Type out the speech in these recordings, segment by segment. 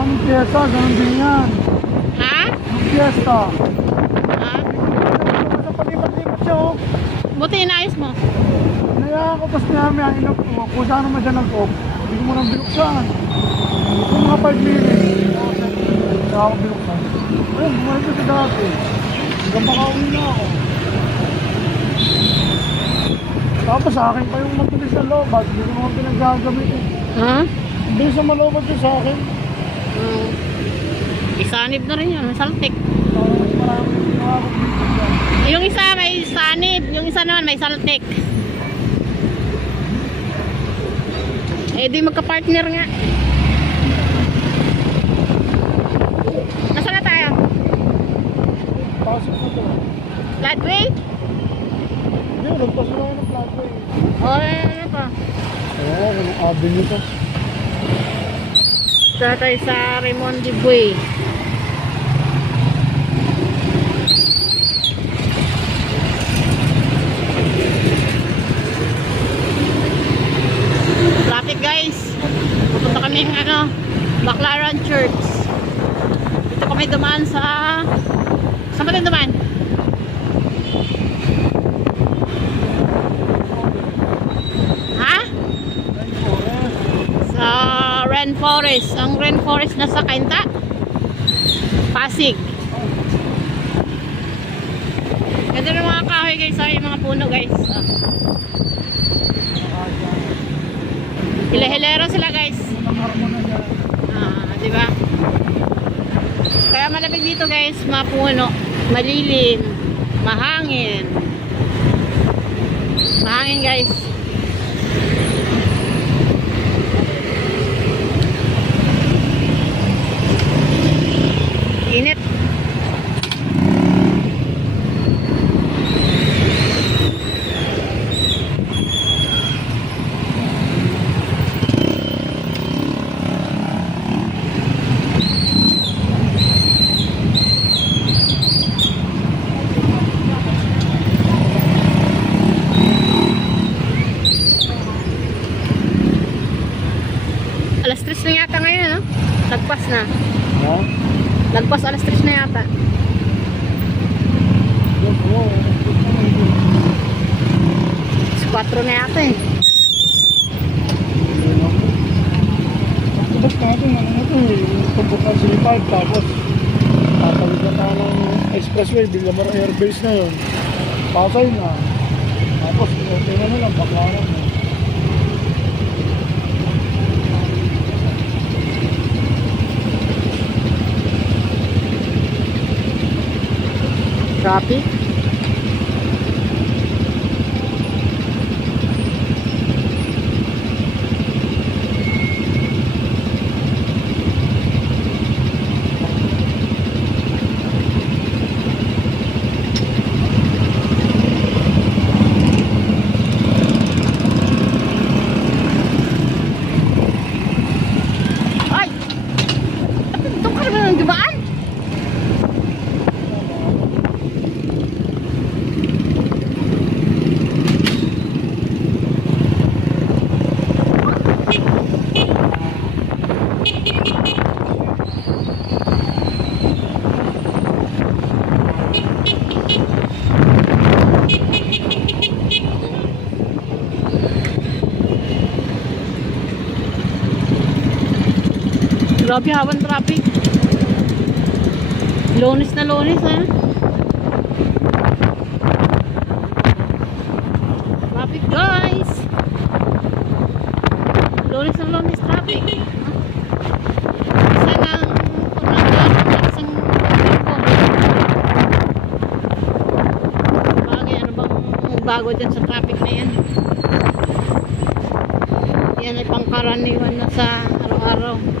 Ang piyesta, ganun din yan. Ha? Ang piyesta. Ha? Sa palipat-lipat siya, oh. Buti inayos mo. Naya ako, tapos niyami ang inap ko. Kung saan naman siya nag-off, hindi ko mo nang binuksan. Kung mga 5 minutes, kaya ako binuksan. Ayun, bumalik ko sa dati. Hanggang makauwi na ako. Tapos sa akin pa yung matulis na lobat, hindi ko naman pinagagamit. eh. Ha? Hindi sa malobat yun sa akin. Hmm. Isanib na rin yan. Saltik. Yung isa may sanib. Yung isa naman may saltik. Eh di magka-partner nga. Nasaan na tayo? Pasok na to. Flatway? Hindi, nagpasok na ng flatway. O ano pa? Oo, anong avenue to? Sa tayo sa Raymond de Buey. Traffic guys. Pupunta kami ng ano, Baclaran Church. Dito kami dumaan sa... Saan kami dumaan? Ha? Sa Ren Forest. Ang Ren Forest na sa Kainta. Pasig. Ganda ng mga kahoy guys. Ay, yung mga puno guys. Oh. Hila-hilera sila guys. Ah, di ba? Kaya malamig dito guys, mapuno, malilim, mahangin. Mahangin guys. Init. Alas 3 na yata ngayon, no? Lagpas na. Ha? Lagpas alas 3 na yata. Alas 4 na yata eh. Tapos natin, ano na to yung tumbok ng C5, tapos tatawid na tayo ng expressway, Villamar Air Base na yun. Pasay na. Tapos, okay na lang, baklaran na. Traffic. Grabe hawan traffic. Lonis na lonis ha. Traffic guys. Lonis na lonis traffic. Isa ng kumanda isang Bagay ano bago dyan sa traffic na yan? Yan ay pangkaraniwan na sa araw-araw.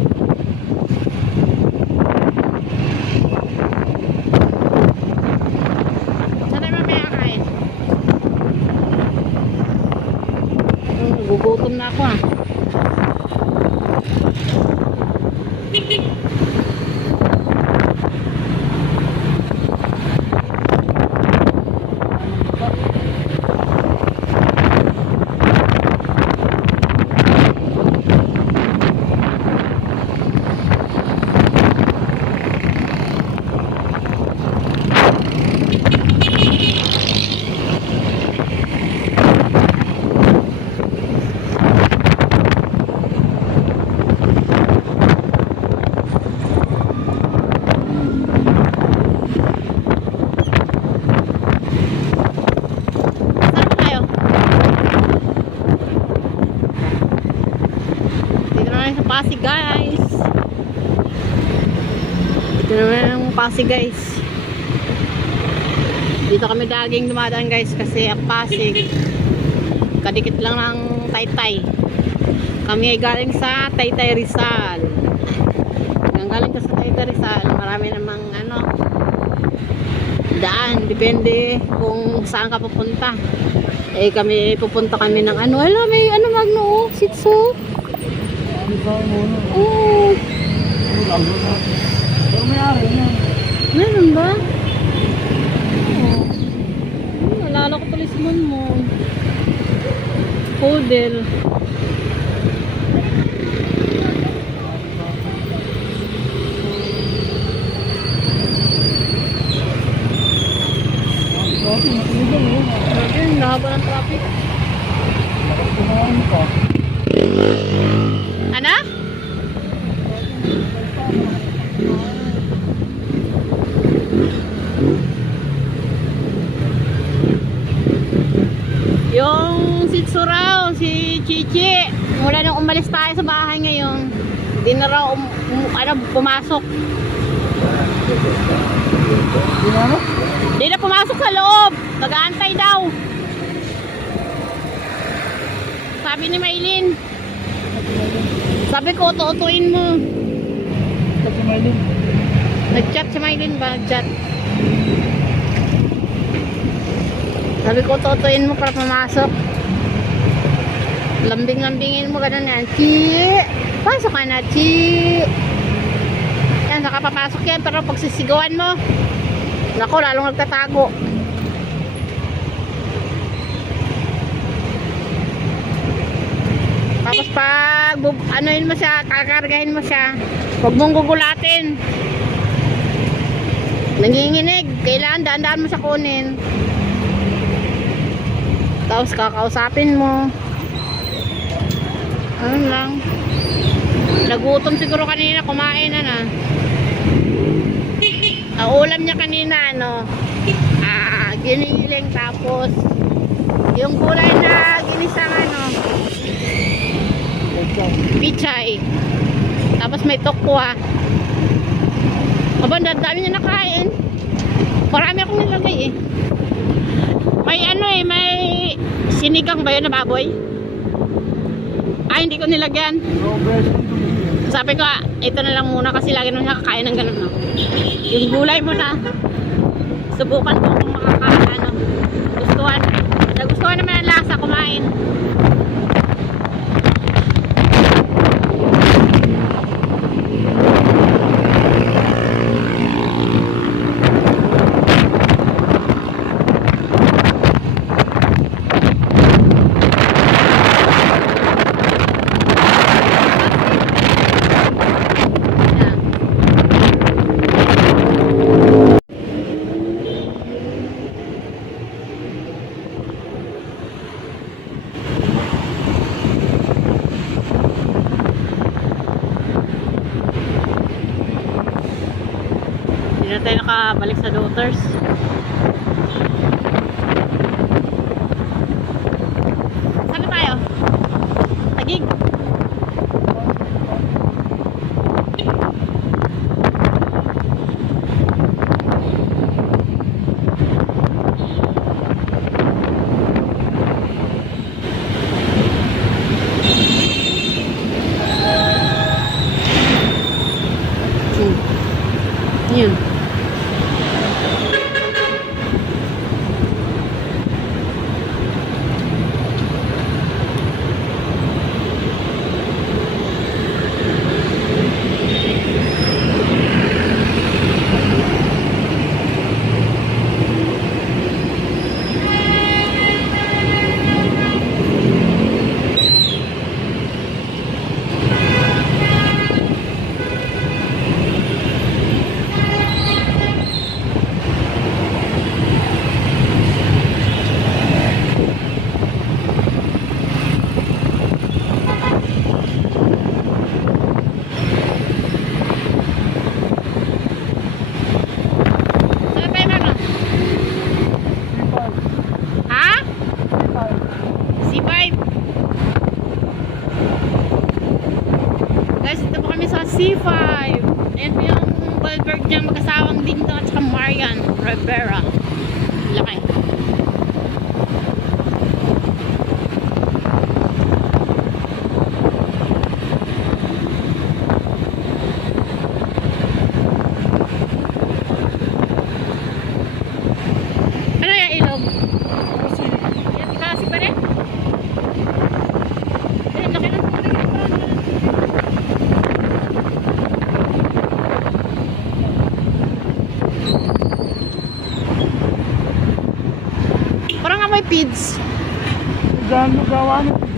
Ito naman ang Pasig guys. Dito kami daging dumadaan guys kasi ang Pasig kadikit lang ng Taytay. Kami ay galing sa Taytay Rizal. Ang galing ka sa Taytay Rizal, marami namang ano daan, depende kung saan ka pupunta. Eh kami pupunta kami ng ano, ala may ano magno, sitso. Ano muna? Oh, Ano lang na? Meron ba? Oh. Hmm, nalala ko tulis mo mo. Poodle. Ayun, nahaba ng traffic. Ano? Yung si Tsuraw, si Chichi, mula nung umalis tayo sa bahay ngayon, hindi na raw um, um- ano, pumasok. Hindi na pumasok sa loob. Nag-aantay daw. Sabi ni Maylin. Sabi ko, tutuin mo. Nag-chat si Maylin ba? Nag-chat. Sabi ko, tutuin mo para pumasok. Lambing-lambingin mo ganun yan. Chi! Pasok ka na, Chi! Yan, saka papasok yan. Pero pag sisigawan mo, naku, lalong nagtatago. Tapos pag anuin mo siya, kakargahin mo siya, huwag mong gugulatin. Nanginginig. Kailangan daan-daan mo siya kunin. Tapos kakausapin mo. Ano lang. Nagutom siguro kanina. Kumain na na. Ang ulam niya kanina, ano, ah, giniling tapos yung gulay na ginisang ano, pichay. Tapos may tokwa. Aba, dami niya nakain. Marami akong nilagay eh. May ano eh, may sinigang ba yun na baboy? Ay, hindi ko nilagyan. Sabi ko, ah, ito na lang muna kasi lagi nung nakakain ng ganun, no? Yung gulay mo na. Subukan ko kung makakaano. Gustuhan. Nagustuhan naman ang lasa, kumain. Nakabalik sa daughters. Dyan mo gawa nito.